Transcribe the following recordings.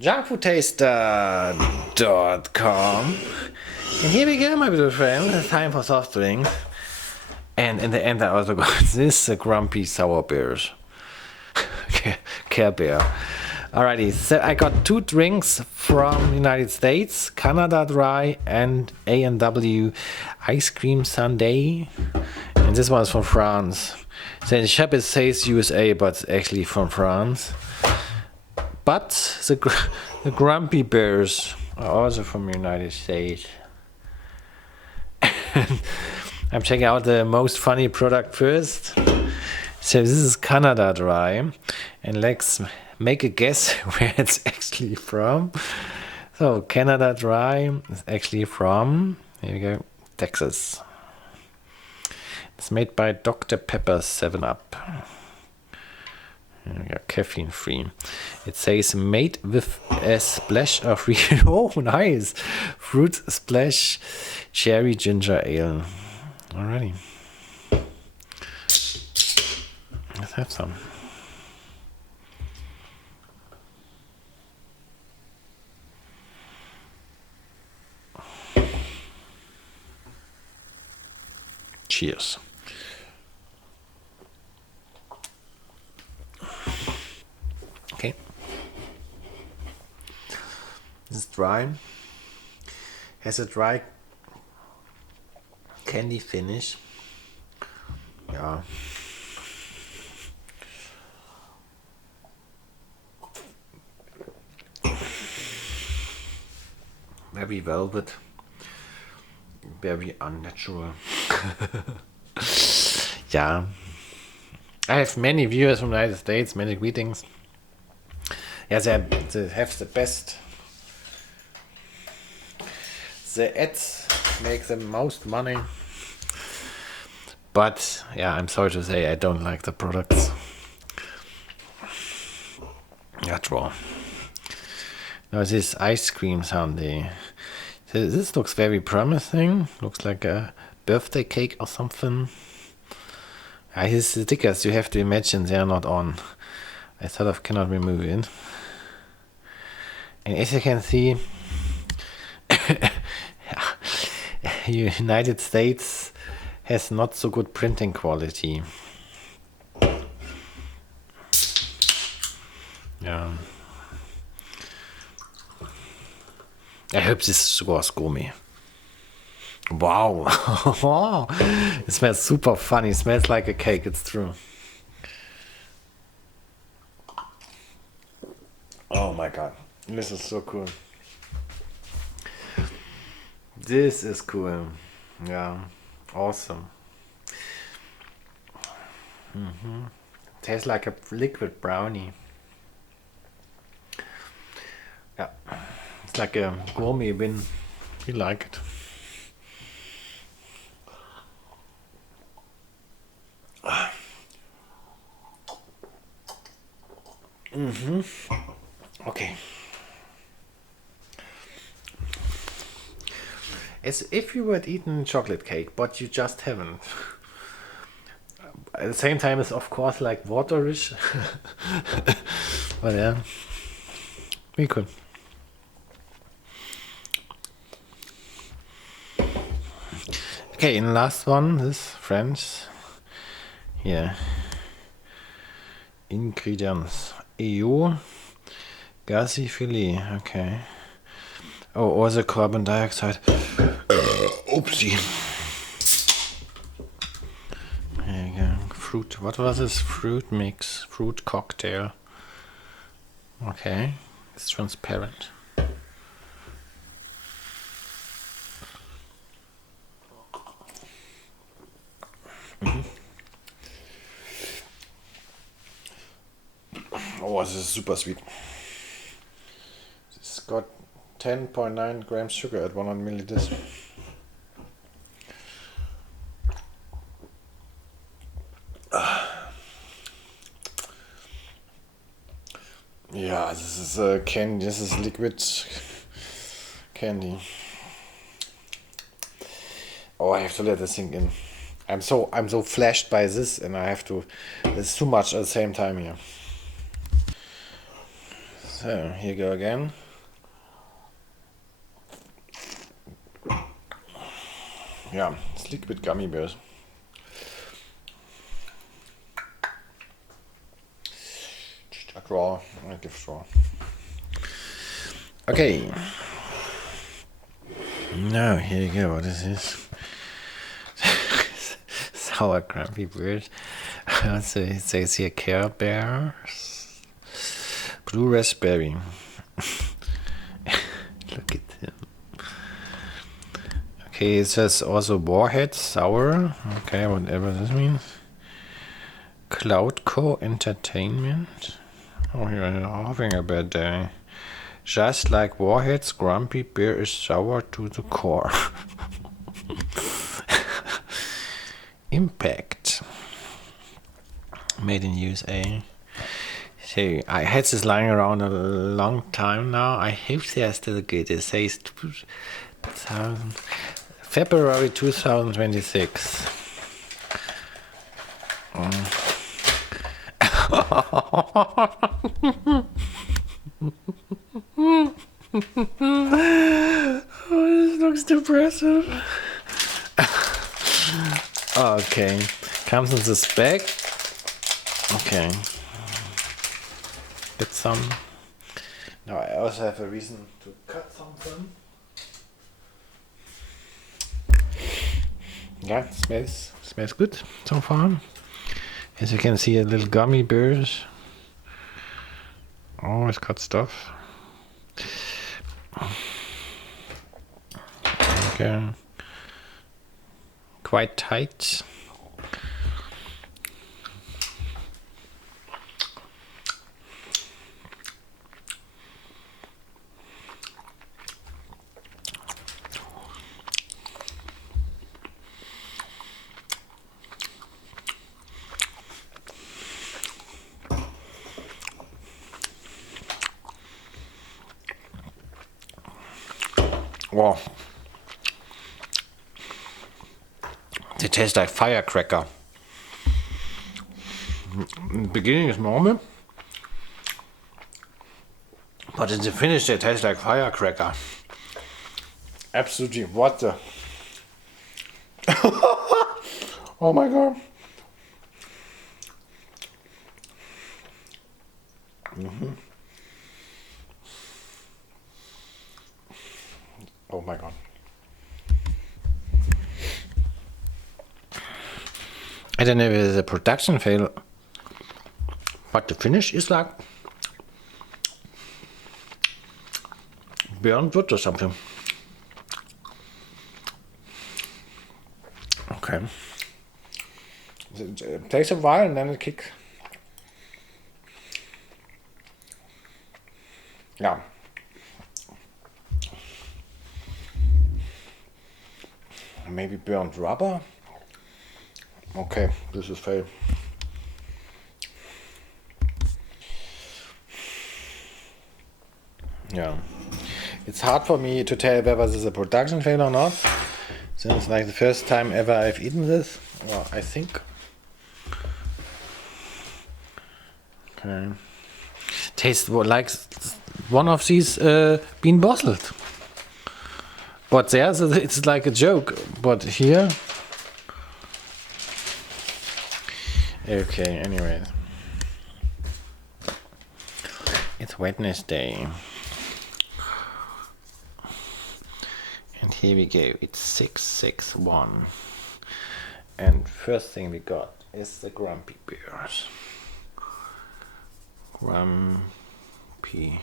junkfoodtaster.com. And here we go, my little friends. It's time for soft drinks. And in the end, I also got this grumpy sour beers. Care Bear. Alrighty, so I got 2 drinks from the United States, Canada Dry and A&W Ice Cream Sundae. And this one is from France. So in the shop it says USA, but it's actually from France. But the Grumpy Bears are also from the United States. I'm checking out the most funny product first. So this is Canada Dry. And let's make a guess where it's actually from. So Canada Dry is actually from, here we go, Texas. It's made by Dr. Pepper 7-Up. Caffeine free. It says made with a splash of real, oh nice, fruit splash, cherry ginger ale. Alrighty. Let's have some. Cheers. Okay. This is dry. Has a dry candy finish. Yeah. Very velvet. Very unnatural. Yeah. I have many viewers from the United States, many greetings. Yeah, they have the best. The ads make the most money. But yeah, I'm sorry to say I don't like the products. That's wrong. Now this ice cream sundae. So this looks very promising. Looks like a birthday cake or something. His stickers, you have to imagine they are not on. I sort of cannot remove it. And as you can see, United States has not so good printing quality. Yeah. I hope this was Gummy. Wow. It smells super funny. It smells like a cake, it's true. Oh my god. This is so cool. This is cool. Yeah. Awesome. Tastes like a liquid brownie. Yeah. It's like a gourmet win. You like it. Okay. As if you had eaten chocolate cake, but you just haven't. At the same time, it's of course like waterish. But yeah, we could. Okay, and last one, this French. Here. Ingredients. EU. Gassy filet. Okay. Oh, also carbon dioxide. Oopsie. There you go. Fruit. What was this? Fruit mix. Fruit cocktail. Okay. It's transparent. Oh, this is super sweet. It's got 10.9 grams sugar at 100 milliliters. Yeah, this is candy. This is liquid candy. Oh, I have to let this sink in. I'm so flashed by this, and I have to. There's too much at the same time here. So here you go again. Yeah, it's liquid gummy bears. Just a draw, I give straw. Okay. Now here you go. What is this? Sour grumpy bears. So it says here Care Bears. Blue raspberry. Look at him. Okay, it says also Warhead, Sour. Okay, whatever this means. Cloudco Entertainment. Oh, you're having a bad day. Just like Warhead's grumpy bear is sour to the core. Impact. Made in USA. So I had this lying around a long time now. I hope they are still good. It says 2000, February 2026. Oh, this looks depressive. Okay, comes in this bag. Okay, get some. Now I also have a reason to cut something. Yeah, smells good so far. As you can see, a little gummy bears. Oh, it's got stuff. Okay. Quite tight. Wow. They taste like firecracker. In the beginning is normal, but in the finish they taste like firecracker. Absolutely, what the? Oh my god. Oh my god. I don't know if it's a production fail, but the finish is like burnt wood or something. Okay. It takes a while and then it kicks. Yeah. Maybe burnt rubber. Okay, this is fail. Yeah. It's hard for me to tell whether this is a production fail or not. Since it's like the first time ever I've eaten this. Well, I think. Okay. Tastes like one of these bean bottled. But there, it's like a joke. But here. Okay, anyway. It's Wednesday. And here we go. It's 661. And first thing we got is the grumpy bears. Grumpy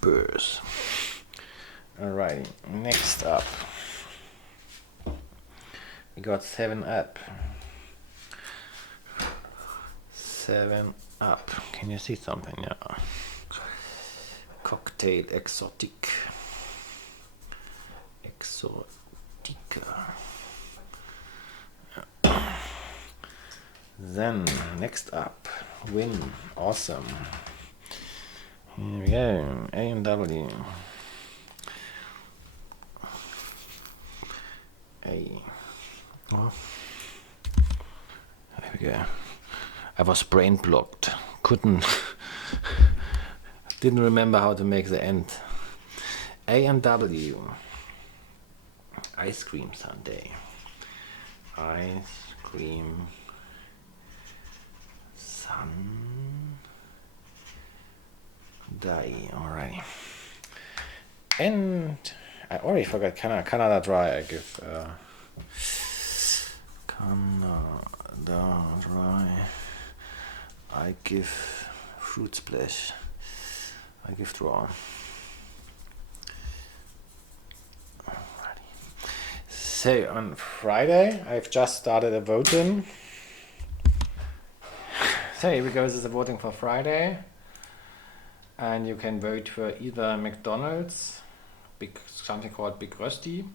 bears. Alrighty, next up. We got 7-Up. 7-Up. Can you see something? Yeah. Cocktail Exotique. Exotique. Then next up, Win. Awesome. Here we go. A&W. Oh. There we go. I was brain blocked. Couldn't Didn't remember how to make the end. A&W. Ice cream sundae. Ice cream sundae. Alrighty. And I already forgot Canada Dry. I give Canada Dry. I give Fruit Splash. I give draw. So on Friday, I've just started a voting. So here we go, this is the voting for Friday. And you can vote for either McDonald's, something called Big Rösti.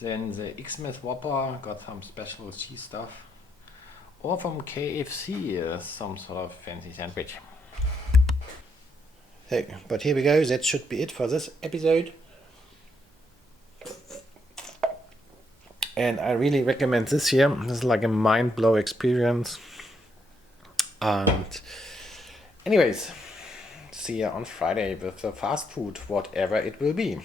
Then the Xmas Whopper, got some special cheese stuff. Or from KFC, some sort of fancy sandwich. Hey, but here we go, that should be it for this episode. And I really recommend this here. This is like a mind-blow experience. And anyways, see you on Friday with the fast food, whatever it will be.